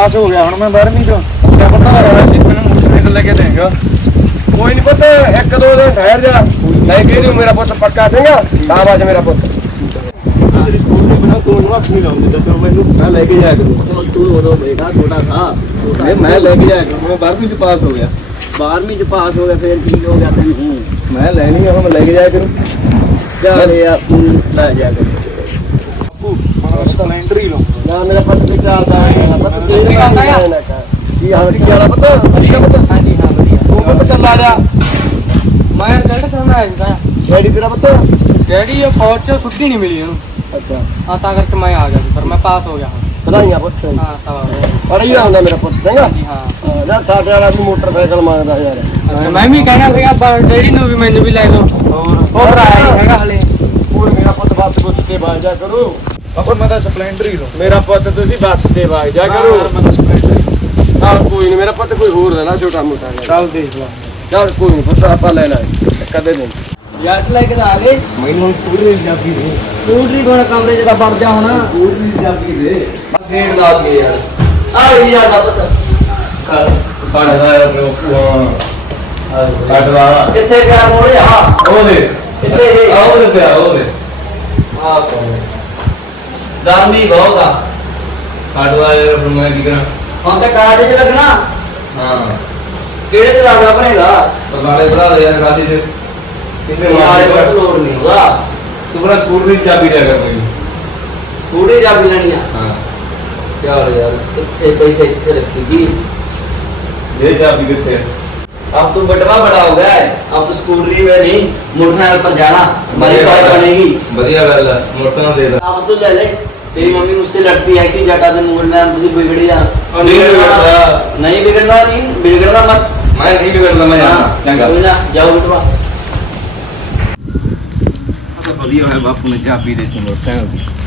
ਪਾਸ ਹੋ ਗਿਆ ਹੁਣ ਮੈਂ 12ਵੀਂ ਚੋਂ ਮੈਂ ਪਤਾ ਹੋਇਆ ਸੀ ਮੈਨੂੰ ਮੋਟਰਸਾਈਕਲ ਲੈ ਕੇ ਦੇਗਾ। ਕੋਈ ਨਹੀਂ ਪੁੱਤ ਇੱਕ ਦੋ ਦਿਨ ਠਹਿਰ ਜਾ। ਲੈ ਕੇ ਨਹੀਂ ਮੇਰਾ ਪੁੱਤ ਪੱਕਾ ਸਿੰਘਾ ਸ਼ਾਬਾਸ਼ ਮੇਰਾ ਪੁੱਤ ਤੇਰੀ ਸਕੂਲ ਦੇ ਬਿਨਾ ਕੋਲ ਨੂੰ ਹੱਥ ਨਹੀਂ ਲਾਉਂਦੇ ਤਾਂ ਮੈਨੂੰ ਮੈਂ ਲੈ ਕੇ ਜਾਇਆ ਕਰੂੰ ਤੂੰ ਉਦੋਂ ਦੇਖਾ ਛੋਟਾ ਥਾ ਮੈਂ ਲੈ ਕੇ ਜਾਇਆ ਕਰੂੰ ਮੈਂ 12ਵੀਂ ਚ ਪਾਸ ਹੋ ਗਿਆ। 12ਵੀਂ ਚ ਪਾਸ ਹੋ ਗਿਆ ਫੇਰ ਕੀ ਹੋ ਗਿਆ ਤੈਨੂੰ ਮੈਂ ਲੈਣੀ ਆ ਹੁਣ ਮੈਂ ਲੈ ਕੇ ਜਾਇਆ ਕਰੂੰ। ਚੱਲ ਯਾਰ ਤੂੰ ਲੈ ਜਾ ਕੇ। ਸਪਲੈਂਡਰ ਹੀ। ਲਾਉਂਦਾ ਨਾ ਮੇਰਾ ਪੁੱਤ ਤੇ ਚੱਲਦਾ ਹੈ। ਪੁੱਤ ਕੀ ਕਰਦਾ ਆ? ਕੀ ਹਾਲ ਕੀ ਵਾਲਾ ਪੁੱਤ ਵਧੀਆ ਪੁੱਤ ਹਾਂਜੀ ਹਾਂ। ਵਧੀਆ ਤੂੰ ਪੁੱਤ ਚੱਲਾ ਜਾ ਮੈਂ ਕਿਹੜਾ ਚਾਹੁੰਦਾ ਆਇਆ ਡੈਡੀ ਤੇਰਾ ਪੁੱਤ ਡੈਡੀ ਉਹ ਫੌਜ ਚ ਛੁੱਟੀ ਨਹੀਂ ਮਿਲੀ ਉਹਨੂੰ ਅੱਛਾ ਹਾਂ। ਤਾਂ ਕਰਕੇ ਮੈਂ ਆ ਗਿਆ ਸੀ ਪਰ ਮੈਂ ਪਾਸ ਹੋ ਗਿਆ ਹੁਣ ਵਧਾਈਆਂ ਪੁੱਤ ਹਾਂ ਸਵਾ ਪੜ੍ਹੀ ਹੁੰਦਾ ਮੇਰਾ ਪੁੱਤ ਚੰਗਾ ਹਾਂਜੀ ਹਾਂ ਹਾਂ, ਨਾ ਸਾਡੇ ਵਾਲਾ ਵੀ ਮੋਟਰਸਾਈਕਲ ਮੰਗਦਾ ਯਾਰ ਅੱਛਾ ਮੈਂ ਵੀ ਕਹਿਣਾ ਸੀਗਾ ਪਰ ਡੈਡੀ ਨੂੰ ਵੀ ਮੈਨੂੰ ਵੀ ਲੈ ਦਿਓ ਹੋਰ ਉਹ ਭਰਾ ਹੀ ਹੈਗਾ ਹਲੇ ਓਏ ਮੇਰਾ ਪੁੱਤ ਬੱਸ ਬੁੱਸ ਤੇ ਬਾਜ ਜਾ ਕਰੋ ਪਾਪਾ ਮੈਂ ਤਾਂ ਸਪਲੈਂਡਰ ਹੀ ਲਾਉਂਦਾ ਮੇਰਾ ਪੁੱਤ ਤੁਸੀਂ ਬੱਸ ਤੇ ਬਾਜ ਜਾ ਕਰੋ। ਮੈਂ ਤਾਂ ਸਪਲੈਂਡਰ ਹੀ ਚੱਲ ਕੋਈ ਨਹੀਂ ਮੇਰਾ ਪੁੱਤ ਕੋਈ ਹੋਰ ਲੈਣਾ ਛੋਟਾ ਮੋਟਾ ਜਿਹਾ। ਚੱਲ ਦੇਖ ਲਾ। ਚੱਲ ਕੋਈ ਨਹੀਂ ਪੁੱਤ ਆਪਾਂ ਲੈ ਲਾਂਗੇ। ਕਦੇ ਨਹੀਂ। ਯਾਰ ਲੈ ਕੇ ਤਾਂ ਆ ਗਏ। ਮੈਨੂੰ ਹੁਣ ਪੂਰੀ ਪੰਜਾਬੀ ਦੇ। ਸਕੂਟਰੀ ਕੋਣ ਕਮਰੇ ਚ ਤਾਂ ਵੜ ਜਾ ਹੁਣ। ਪੂਰੀ ਪੰਜਾਬੀ ਦੇ। ਗੇਟ ਲਾ ਕੇ ਯਾਰ। ਆ ਗਈ ਯਾਰ ਬਸ। ਕਾੜਾ ਯਾਰ ਮੇਰੇ ਕੱਟ ਲਾ ਕਿੱਥੇ ਗਿਆ ਮੋੜਿਆ? ਉਹਦੇ ਕਿੱਥੇ ਇਹ ਉਹਦੇ ਤੇ ਆ ਉਹਦੇ ਆ ਕੌਣ ਗਰਮੀ ਬਹੁਤ ਆ ਕੱਟ ਲਾ ਯਾਰ ਫਿਰ ਮੈਂ ਕੀ ਕਰਾਂ ਹੁਣ ਤਾਂ ਕਾਜ ਚ ਲੱਗਣਾ ਹਾਂ ਕਿਹੜੇ ਤੇ ਦਾਖਲਾ ਭਰੇਗਾ ਬਰਨਾਲੇ ਭਰਾ ਦੇ ਯਾਰ ਗਾਦੀ ਦੇ ਕਿਸੇ ਨਾਲੇ ਮਾਰੇ ਬਹੁਤ ਲੋੜ ਨਹੀਂ ਉਹਦਾ ਤੂੰ ਬੜਾ ਸਕੂਟਰ ਦੀ ਚਾਬੀ ਦਿਆ ਕਰ ਮੈਨੂੰ ਥੋੜੀ ਜਾ ਲੈਣੀ ਆ ਹਾਂ ਚੱਲ ਯਾਰ ਕਿੱਥੇ ਪੈਸੇ ਇੱਥੇ ਰੱਖੀ ਜੀ ਇਹ ਚਾਬੀ ਕਿੱਥੇ ਹੈ अब तो बटवा बड़ा हो गया है अब तो स्कूटरी में नहीं मोटरसाइकिल पर जाना हमारी बात बनेगी ਵਧੀਆ ਗੱਲ ਹੈ ਮੋਟਰਸਾਈਕਲ ਦੇ ਦਾ अब तो ले ले तेरी मम्मी मुझसे लड़ती है कि जटा दिन मुगल नाम तुझे बिगड़ी जा और नहीं बिगड़ता नहीं बिगड़ता नहीं बिगड़ना मत मैं नहीं बिगड़ता मैं यहाँ जाओ उठवा बढ़िया है बापू ने क्या पी रही थी मोटरसाइकिल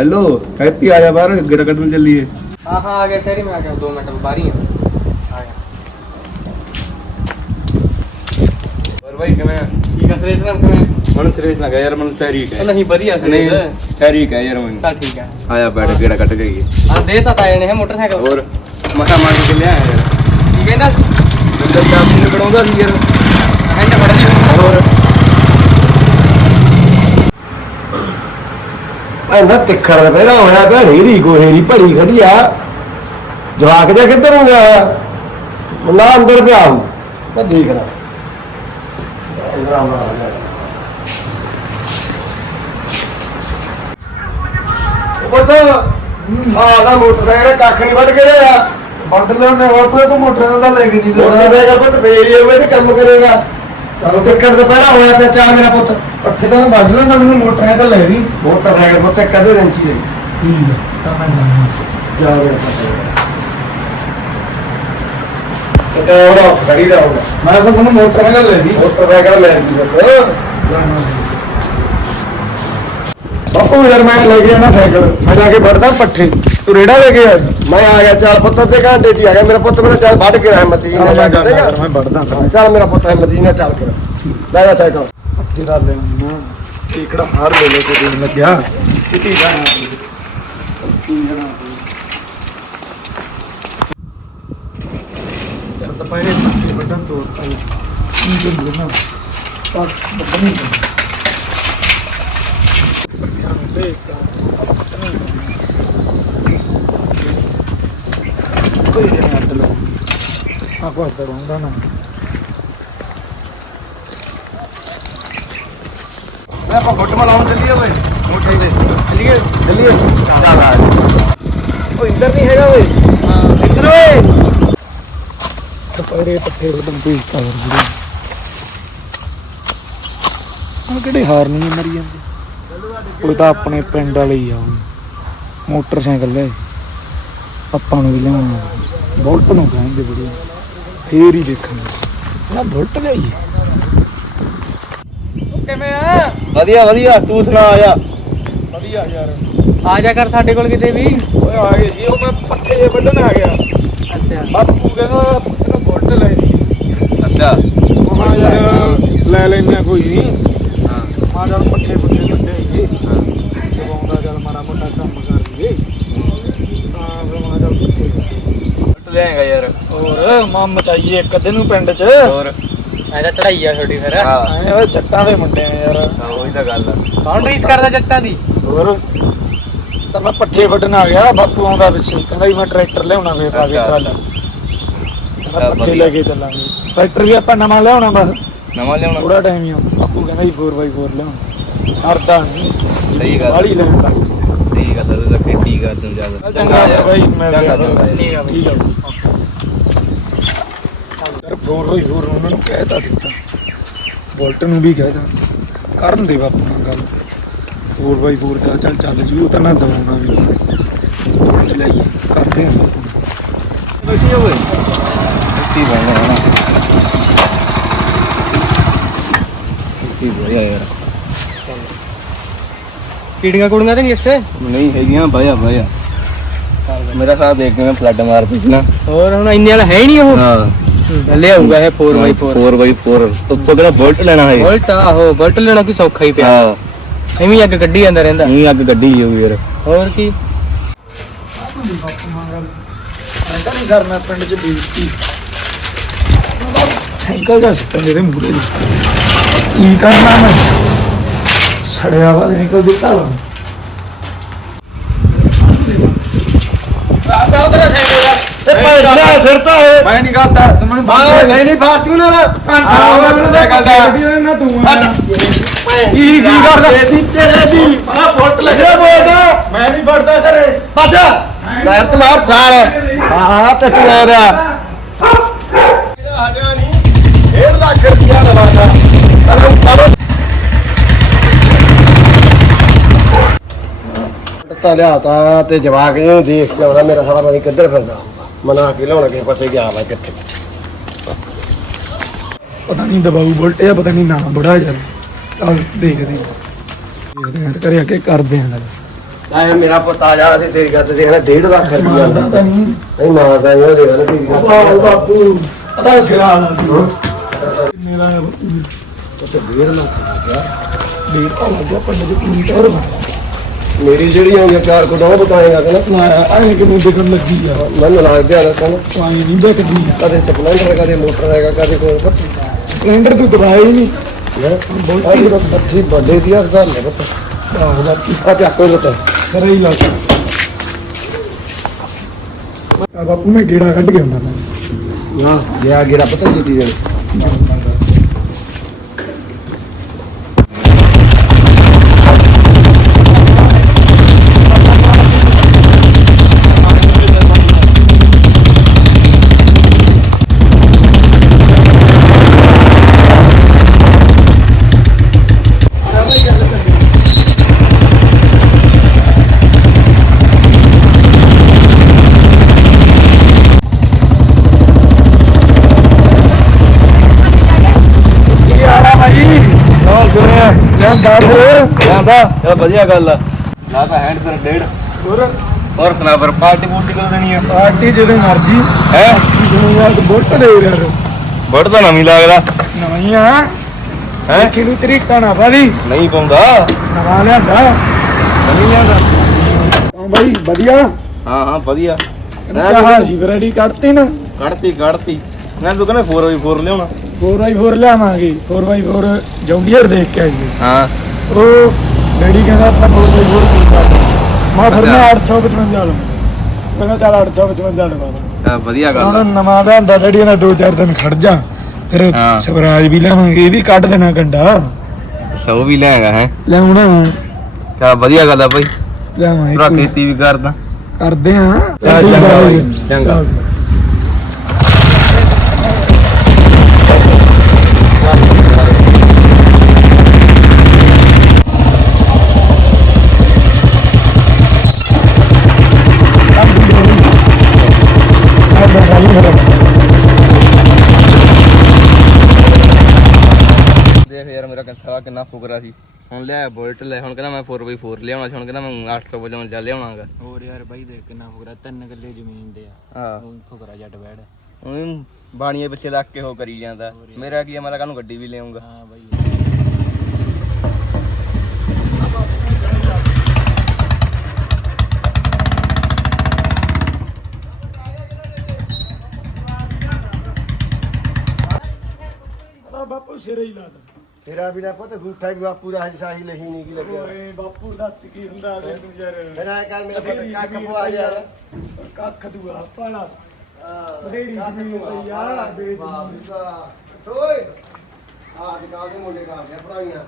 ਹੈਲੋ ਹੈਪੀ ਆ ਜਾ ਬਾਹਰ ਗੇੜਾ ਕੱਢਣ ਚੱਲੀਏ हाँ हाँ आ गया शहरी में आ गया दो मिनट में बारी है आ गया ਹੋਰ ਭਾਈ ਕਿਵੇਂ ਆ ठीक है सुरेश राम तुम्हें ਮਨ ਸਰੀਰ ਨਾ ਗਿਆ ਯਾਰ ਮਨ ਸਹਿਰੀ ਕਹਿ नहीं बढ़िया ਨਹੀਂ सुरेश ਸਹਿਰੀ ਕਹਿ ਯਾਰ ਮੈਨੂੰ चल ठीक है ਆਇਆ ਬੈਠ ਗੇੜਾ ਕੱਢ ਗਈ हाँ देता था इन्हें मोटरसाइकिल ਹੋਰ ਮਸਾ ਮਾਰ ਕੇ ਲਿਆ ਯਾਰ ठीक है ना ਬੰਦਾ ਚਾਬੀ ਨੇ ਬਣਾਉਂਦਾ ਸੀ ਯਾਰ घंटा बड़ा नहीं ਐਨਾ ਤਿੱਖੜ ਦਾ ਪਹਿਰਾ ਹੋਇਆ ਪਿਆ ਢੇਰੀ ਗੋਹੇਰੀ ਭੜੀ ਖੜੀ ਆ ਜਵਾਕ ਜਾ ਕਿੱਧਰ ਨੂੰ ਗਿਆ? ਨਾ ਅੰਦਰ ਪਿਆ। ਹੂੰ ਮੈਂ ਦੇਖ ਰਹਾ ਅੰਦਰ ਆ ਮਾ ਉਹ ਆ ਨਾ ਮੋਟਰਸਾਈਕਲ ਕੱਖ ਨਹੀਂ ਵੱਢ ਕੇ ਲਿਆ ਵੱਢ ਲਿਆਉਣੇ ਹੋਰ ਕੋਈ ਤਾਂ ਮੋਟਰਸਾਈਕਲ ਦਾ ਲੈ ਕੇ ਨਹੀਂ ਦੇਣਾ। ਮੋਟਰਸਾਈਕਲ ਪੁੱਤ ਫੇਰੀ ਹੋਵੇ ਤੇ ਕੰਮ ਕਰੇਗਾ। ਤੁਹਾਨੂੰ ਟਿੱਕੜ ਦਾ ਪਹਿਰਾ ਹੋਇਆ ਪਿਆ ਚਾਹ ਮੇਰਾ ਪੁੱਤ। ਪੱਠੇ ਤਾਂ ਵੱਢ ਲੈਣਾ ਮੈਨੂੰ ਮੋਟਰਸਾਈਕਲ ਲੈ ਦੀ ਮੋਟਰਸਾਈਕਲ ਪੁੱਤ ਕਦੇ ਦਿਨ ਚ ਹੀ ਲਈ। ਠੀਕ ਹੈ ਤਾਂ ਮੈਂ ਜਾਣਾ। ਜਾ ਮੇਰਾ ਪੁੱਤ ਤੇ ਖੜੀ ਰਹੂਗਾ ਮੈਂ ਤਾਂ ਤੁਹਾਨੂੰ ਮੋਟਰਸਾਈਕਲ ਲੈ ਦੀ ਮੋਟਰਸਾਈਕਲ ਲੈ ਦੀ ਪੁੱਤ। ਬਾਪੂ ਯਾਰ ਮੈਂ ਲੈ ਕੇ ਜਾਣਾ ਸਾਈਕਲ। ਮੈਂ ਜਾ ਕੇ ਵੱਢਦਾ ਪੱਠੇ। ਤੂੰ ਰੇੜਾ ਲੈ ਕੇ ਆ। ਮੈਂ ਆ ਗਿਆ ਚੱਲ ਪੁੱਤ ਤੇ ਘੰਟੇ ਹੀ ਆ ਗਿਆ। ਮੇਰਾ ਪੁੱਤ ਮੇਰਾ ਚੱਲ ਵੱਢ ਕੇ ਆਇਆ ਮਦੀਨਾ ਜਾ ਕੇ ਮੈਂ ਵੱਢਦਾ ਹਾਂ, ਚੱਲ ਮੇਰਾ ਪੁੱਤ ਹੈ ਮਦੀਨਾ ਚੱਲ ਕੇ ਲੈ ਜਾ ਸਾਈਕਲ। ਤੇਰਾ ਲੈ ਨਾ ਟਿਕੜਾ ਹਾਰ ਲੈ ਲੈ ਕੇ ਦੇਣ ਲੱਗਿਆ? ਕਿਤੀ ਦਾ ਤਾਂ ਪਹਿਲੇ ਪੱਠੇ ਵੱਢਣ ਤੋਂ ਆਈ ਕੀ ਲੈਣਾ? ਤਾਂ ਬੰਨੀ ਕੋਈ ਨਹੀਂ ਅੱਡ ਲੋ ਆ ਮੈਂ ਆਪਾਂ ਗੁੱਟ ਮਲਾਉਣ ਚੱਲੀਏ ਓਏ ਮੋਟਰ ਤੇ ਚੱਲੀਏ ਚੱਲੀਏ ਚੱਲ ਇੰਦਰ ਨਹੀਂ ਹੈਗਾ ਓਏ ਇੰਦਰ ਓਏ ਦੁਪਹਿਰੇ ਪੱਠੇ ਵੱਢਣ ਤੋਂ ਹੀ ਜਿਹੜੇ ਆ ਕਿਹੜੇ ਹਾਰ ਨਹੀਂ ਮਰੀ ਜਾਂਦੇ ਕੋਈ ਤਾਂ ਆਪਣੇ ਪਿੰਡ ਵਾਲੇ ਹੀ ਆ ਉਹ। ਮੋਟਰਸਾਈਕਲ ਲੈ। ਆਪਾਂ ਨੂੰ ਵੀ ਲਿਆਉਣਾ। ਬੁਲਟ ਨੂੰ ਕਹਿੰਦੇ ਬੜੇ। ਫੇਰ ਹੀ ਦੇਖਾਂਗੇ ਨਾ ਬੁਲਟ ਲਿਆਈਏ। ਕਿਵੇਂ ਆ? ਵਧੀਆ ਵਧੀਆ। ਤੂੰ ਸੁਣਾ ਆ ਜਾ। ਵਧੀਆ ਯਾਰ। ਆ ਜਾ ਕਰ ਸਾਡੇ ਕੋਲ ਕਿਤੇ ਵੀ। ਓਏ ਆ ਗਏ ਸੀ। ਉਹ ਮੈਂ ਪੱਠੇ ਜੇ ਵੱਢਣ ਆ ਗਿਆ। ਅੱਛਾ। ਬਾਪੂ ਕਹਿੰਦਾ ਇਹਨੂੰ ਬੁੱਟ ਲੈ। ਅੱਛਾ। ਮਹਾ ਯਾਰ ਲੈ ਲੈਣਾ ਕੋਈ ਨਹੀਂ ਆ ਜਾ ਪੱਠੇ ਪੁੱਠੇ ਲੱਗੇ ਹੈਗੇ ਦਵਾਉਂਦਾ ਚੱਲ ਮਾੜਾ ਮੋਟਾ ਕੰਮ ਕਰ ਲਈਏ ਹਾਂ ਫਿਰ ਮਾ ਚੱਲ ਪੱਠੇ ਲੈਂਗਾ ਯਾਰ। ਹੋਰ ਮਾਂ ਮਚਾਈਏ ਇੱਕ ਦਿਨ ਨੂੰ ਪਿੰਡ 'ਚ। ਹੋਰ। ਤਾਂ ਚੜਾਈ ਆ ਛੋਟੀ ਫਿਰ। ਹਾਂ। ਐ ਓਏ ਜੱਟਾਂ ਦੇ ਮੁੰਡੇ ਆ ਯਾਰ। ਉਹੀ ਤਾਂ ਗੱਲ ਆ। ਕੌਣ ਰੀਸ ਕਰਦਾ ਜੱਟਾਂ ਦੀ? ਹੋਰ। ਤਾਂ ਮੈਂ ਪੱਠੇ ਵੱਢਣ ਆ ਗਿਆ ਬਾਪੂ ਆਉਂਦਾ ਪਿੱਛੇ। ਕਹਿੰਦਾ ਵੀ ਮੈਂ ਟਰੈਕਟਰ ਲਿਆਉਣਾ ਫੇਰ ਪਾ ਕੇ ਅੱਛਾ। ਕੱਲ ਚੱਲ ਪੱਠੇ ਵਧੀਆ। ਲੈ ਕੇ ਚੱਲਾਂਗੇ। ਟਰੈਕਟਰ ਵੀ ਆਪਾਂ ਨਵਾਂ ਲਿਆਉਣਾ ਬਸ। ਨਵਾਂ ਲਿਆਉਣਾ? ਥੋੜਾ ਟਾਈਮ ਹੀ ਆ। ਬਾਪੂ ਕਹਿੰਦਾ ਜੀ 4x4 ਲਿਆਉਣਾ। ਸਰਦਾ ਨਹੀਂ। ਸਹੀ ਗੱਲ। ਵਾਲੀ ਲੈਣ ਤੱਕ ਗੱਲ ਆ ਤਾਂ ਖੇਤੀ ਕਰ ਦੂੰ ਜ਼ਿਆਦਾ। ਚੰਗਾ ਫਿਰ ਬਾਈ ਮੈਂ ਚੰਗਾ, ਚੰਗਾ ਚੰਗਾ। ਠੀਕ ਆ ਠੀਕ ਆ ਯਾਰ ਫੋਰ ਹੋਈ ਹੋਰ ਉਹਨਾਂ ਨੂੰ ਕਹਿਤਾ ਦਿੱਤਾ। ਬੋਲਟ ਨੂੰ ਵੀ ਕਹਿਤਾ ਕਰਨ ਦੇ ਬਾਪੂ ਨਾਲ ਗੱਲ। 4x4 ਦਾ ਚੱਲ ਚੱਲ ਜੀ ਉਹ ਤਾਂ ਨਾ ਦਵਾਉਣਾ ਵੀ ਲੈ ਕਰਦੇ ਆ। ਬਾਪੂ ਨਾਲ। ਬੈਠੀ ਹੋਵੇ ਖੇਤੀ ਬਣਨਾ ਹੈ ਨਾ ਖੇਤੀ ਵਧੀਆ ਯਾਰ। ਕੀੜੀਆਂ ਕੁੜੀਆਂ ਤੇ ਨਹੀਂ ਇੱਥੇ? ਨਹੀਂ ਹੈਗੀਆਂ ਬਾਇਆ ਬਾਇਆ ਮੇਰਾ ਸਾਥ ਦੇਖ ਕੇ ਮੈਂ ਫਲੱਡ ਮਾਰ ਦਿੱਤੀ ਨਾ। ਹੋਰ ਹੁਣ ਇੰਨੇ ਵਾਲਾ ਹੈ ਹੀ ਨਹੀਂ ਉਹ? ਹਾਂ। ਲਿਆਊਗਾ ਇਹ 4x4 4x4 ਉੱਤੋਂ ਕਿਹੜਾ ਬੁਲਟ ਲੈਣਾ ਹੈ? ਬੁਲਟ ਆਹੋ ਬੁਲਟ ਲੈਣਾ ਕੋਈ ਸੌਖਾ ਹੀ ਪਿਆ। ਹਾਂ। ਐਵੇਂ ਹੀ ਅੱਗ ਕੱਢੀ ਜਾਂਦਾ ਰਹਿੰਦਾ। ਨਹੀਂ ਅੱਗ ਗੱਡੀ ਹੋਊ ਯਾਰ ਹੋਰ ਕੀ? ਤਾਂ ਨਹੀਂ ਕਰਨਾ ਪਿੰਡ 'ਚ ਬੇਇੱਜ਼ਤੀ ਸਾਈਕਲ ਦਾ ਸਿੱਟਣ ਦੇ ਮੂਰੇ ਕੀ ਕਰਨਾ ਮੈਂ? ਸੜਿਆ ਵਾ ਨਿਕਲ ਦਿੱਤਾ ਵਾ ਛੜਤਾ ਹੈ ਮੈਂ ਨਹੀਂ ਕਰਦਾ। ਤੂੰ ਮੈਨੂੰ ਹਾਂ ਨਹੀਂ ਨਹੀਂ ਫਾਰਚੂਨਰ ਆਹ ਮੈਨੂੰ ਸਾਈਕਲ ਦਾ ਨਾ ਤੂੰ ਕੀ ਕੀ ਕਰਦਾ? ਤੇਰੀ ਤੇਰੇ ਦੀ। ਆ ਫੁੱਟ ਲੈ ਇਹ ਬੋਲਦਾ। ਮੈਂ ਨਹੀਂ ਵੜਦਾ ਘਰੇ। ਭੱਜ। ਲੈ ਤੁਮਾਰ ਸਾਲ ਹਾਂ ਤੇ ਤੂੰ ਆ ਰਿਹਾ ਆਜਾ ਨਹੀਂ। 1.5 ਲੱਖ ਰੁਪਇਆ ਲਵਾਦਾ ਕਰੋ ਕਰੋ ਤਾਂ ਲਿਆਤਾ ਤੇ ਜਵਾਕ ਨੂੰ ਦੇਖ ਕੇ ਆਉਂਦਾ ਮੇਰਾ ਸਾਲਾ ਪਤਾ ਨੀ ਕਿੱਧਰ ਫਿਰਦਾ ਮਨਾ ਕੇ ਲਿਆਉਣਾ ਕਿਸੇ ਪਾਸੇ ਗਿਆ ਵਾ ਕਿੱਥੇ। ਪਤਾ ਨਹੀਂ ਦਬਾਊ ਬੁਲਟ ਆ ਪਤਾ ਨਹੀਂ ਨਾ ਬੜਾ ਯਾਰ ਚੱਲ ਦੇਖਦੇ ਹਾਂ ਦੇਖਦੇ ਹਾਂ ਘਰੇ ਆ ਕੇ ਕਰਦੇ ਹਾਂ ਗੱਲ। ਤਾਂ ਮੇਰਾ ਪੁੱਤ ਆ ਜਾ ਤੇ ਤੇਰੀ ਗੱਲ ਤੇ ਦੇਖਣਾ 1.5 ਲੱਖ ਰੁਪਇਆ ਮਾਰਦਾ ਤਾਂ ਨਹੀਂ ਨਹੀਂ ਮਾਰਦਾ ਨਹੀਂ ਉਹ ਦੇਖ ਲੈ ਤੇਰੀ ਗੱਲ। ਬਾਪੂ ਬਾਪੂ ਪਤਾ ਸਿਰਾ ਕਿੰਨੇ ਦਾ ਹੈ। ਬਾਪੂ ਤੇ 1.5 ਲੱਖ ਹੋ ਗਿਆ। ਡੇਢ ਤਾਂ ਲੱਗ ਗਿਆ ਪੰਜ ਦੇ ਕਿੰਨੀ ਟੌਰ ਮੇਰੀ ਜਿਹੜੀ ਆਉਂਦੀ ਆ ਚਾਰ ਕੋ ਦੋ ਬਤਾਏਗਾ ਕਿ ਨਾ ਆਏ ਕਿ ਮੈਨੂੰ ਦੇਖਣ ਲੱਗੀ ਆ। ਮੈਨੂੰ ਲੱਗ ਗਿਆ ਨਾ ਕਹਿੰਦਾ। ਪਾਣੀ ਨਹੀਂ ਬੈਠਦੀ ਆ। ਕਦੇ ਸਪਲੈਂਡਰ ਕਦੇ ਮੋਟਰ ਹੈਗਾ ਕਦੇ ਕੋਈ ਸਪਲੈਂਡਰ ਤੂੰ ਦਬਾਇਆ ਹੀ ਨਹੀਂ। ਬਹੁਤ ਆਹ ਜਿਹੜਾ ਪੱਥੀ ਵੱਡੇ ਦੀ ਆ ਗੱਲ ਹੈ ਪਤਾ। ਆਹ ਆ ਤੇ ਕੋਈ ਬਤਾ ਸਰੇ ਹੀ ਲੱਗ ਆ ਬਾਪੂ ਮੈਂ ਗੇੜਾ ਕੱਢ ਕੇ ਹੁੰਦਾ ਮੈਂ। ਹਾਂ ਗਿਆ ਗੇੜਾ ਪਤਾ ਦੇ ਲੈ ਦੱਸ ਜਾਂਦਾ। ਇਹ ਵਧੀਆ ਗੱਲ ਆ। ਲਾ ਤਾਂ ਹੈਂਡ ਫਿਰ ਡੇਢ। ਹੋਰ? ਹੋਰ ਸੁਣਾ ਫਿਰ ਪਾਰਟੀ ਪੂਰਟੀ ਕਦੋਂ ਦੇਣੀ ਆ? ਪਾਰਟੀ ਜਦੋਂ ਮਰਜ਼ੀ। ਹੈ? ਜਦੋਂ ਯਾਰ ਬੁੱਟ ਦੇ ਯਾਰ। ਬੜ ਤਾਂ ਨਵੀਂ ਲੱਗਦਾ। ਨਵੀਂ ਆ। ਹੈ? ਕਿਹੜੀ ਤਰੀਕਾ ਨਾ ਬਾਦੀ ਨਹੀਂ ਪਾਉਂਦਾ। ਨਵਾਂ ਲਿਆਂਦਾ। ਨਵੀਂ ਲਿਆਂਦਾ। ਹਾਂ ਬਾਈ ਵਧੀਆ। ਹਾਂ ਹਾਂ ਵਧੀਆ। ਚਾਹ ਸੀ ਰੈਡੀ ਕੱਢਤੀ ਨਾ। ਕੱਢਤੀ ਕੱਢਤੀ। ਮੈਂ ਤੂੰ ਕਹਿੰਦਾ 4x4 ਲਿਆਉਣਾ। 4x4 ਲਿਆਵਾਂਗੇ। 4x4 ਜੌਂਡੀਅਰ ਦੇਖ ਕੇ ਆਈਏ ਹਾਂ। ਉਹ ਡੈਡੀ ਕਹਿੰਦਾ ਆਪਾਂ 4x4 ਕੀ ਕਰਦੇ ਮੈਂ ਫਿਰ ਮੈਂ 855 ਲਵਾਂ। ਕਹਿੰਦਾ ਚੱਲ 855 ਲਵਾ ਆ ਵਧੀਆ ਗੱਲ ਆ। ਹੁਣ ਨਵਾਂ ਲਿਆਂਦਾ ਡੈਡੀ ਨੇ 2-4 ਦਿਨ ਖੜ ਜਾ। ਫਿਰ। ਸਵਰਾਜ ਵੀ ਲਿਆਵਾਂਗੇ ਇਹ ਵੀ ਕੱਢ ਦੇਣਾ ਗੰਡਾ ਸੌ ਵੀ ਲੈਗਾ ਹੈ। ਲਿਆਉਣਾ। ਕਿਆ ਵਧੀਆ ਗੱਲ ਆ ਭਾਈ ਲਿਆਵਾਂਗੇ ਪੂਰਾ ਖੇਤੀ ਵੀ ਕਰਦਾ। ਕਰਦੇ ਚੱਲ ਚੰਗਾ ਸਾਲਾ ਕਿੰਨਾ ਫੁਕਰਾ ਸੀ। ਹੁਣ ਲਿਆ ਬੁਲਟ ਲੈ ਹੁਣ ਕਹਿੰਦਾ ਮੈਂ 4x4 ਲਿਆਉਣਾ ਸੀ ਹੁਣ ਕਹਿੰਦਾ ਮੈਂ 855 ਲਿਆਉਣਾਗਾ। ਹੋਰ ਯਾਰ ਬਾਈ ਦੇ ਕਿੰਨਾ ਫੁਕਰਾ ਤਿੰਨ ਗੱਲੇ ਜ਼ਮੀਨ ਦੇ ਆ। ਹਾਂ। ਉਹ ਫੁਕਰਾ ਜੱਟ ਬੈੜ ਉਹ ਬਾਣੀਏ ਪਿੱਛੇ ਲੱਗ ਕੇ ਉਹ ਕਰੀ ਜਾਂਦਾ। ਮੇਰਾ ਕੀ ਆ ਮੈਂ ਤਾਂ ਕੱਲ ਨੂੰ ਗੱਡੀ ਵੀ ਲਿਆਉਂਗਾ ਹਾਂ ਬਾਈ ਬਾਪੂ ਸਿਰੇ ਹੀ ਲਾ ਦੇ। ਤੇਰਾ ਵੀ ਨਾ ਪੁੱਤ ਗੂਠਾ ਵੀ ਬਾਪੂ ਦਾ ਹਜੇ ਸਾਹੀ ਨਹੀਂ ਨਹੀਂ ਕੀ ਲੱਗਿਆ। ਓਏ ਬਾਪੂ ਦੱਸ ਕੀ ਹੁੰਦਾ ਤੈਨੂੰ ਯਾਰ ਮੇਰਾ ਕਰ ਮੇਰਾ ਪੁੱਤ ਕੱਖ ਪਵਾ ਯਾਰ। ਕੱਖ ਦੂਆ ਪਾਲਾ। ਆ, ਬੇਜ਼ਮੀਨ। ਵਾਹ, ਵਾਹ। ਓਏ ਆ ਨਿਕਾਲ ਦੇ ਮੁੰਡੇ ਕਾਲ ਦੇ ਪੜਾਈਆਂ